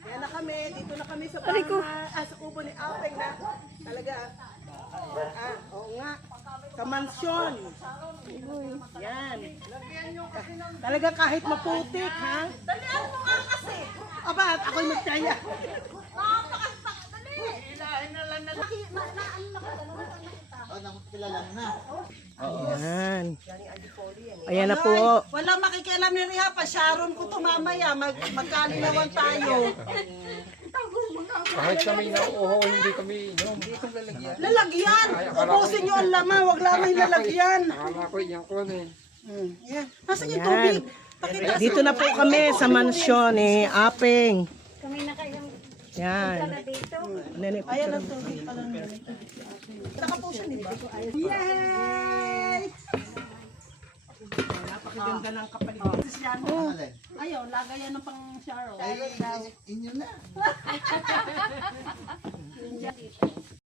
Yan na kami, dito na kami sa bahay, sa kubo ni Apeng na. Talaga. Oo nga. Sa mansyon. Yan. Talaga kahit maputik, ha? Dalihan mo nga kasi. Aba, at ako'y magtaya. Dali. Ilahin na lang na. Ayan. Ayan na po. Wala makikialam ni Riha pa. Sharon ko to mamaya. Magkalinawan tayo. Kahit kami nauuhaw, hindi kami inom. Lalagyan. Ubusin nyo ang laman. Huwag lamang lalagyan. Akala ko yan ko eh. Yan. Nasaan yung tubig? Pakita. Dito na po kami sa mansyon ni Apeng. Kami na kayong Yan. dito. Ayan ang tubig pala nila. Saka po siya, di ba? Yay! Napakaganda ng kapaligiran. Ayaw, lagayan ng pang Sharon. Inyo na.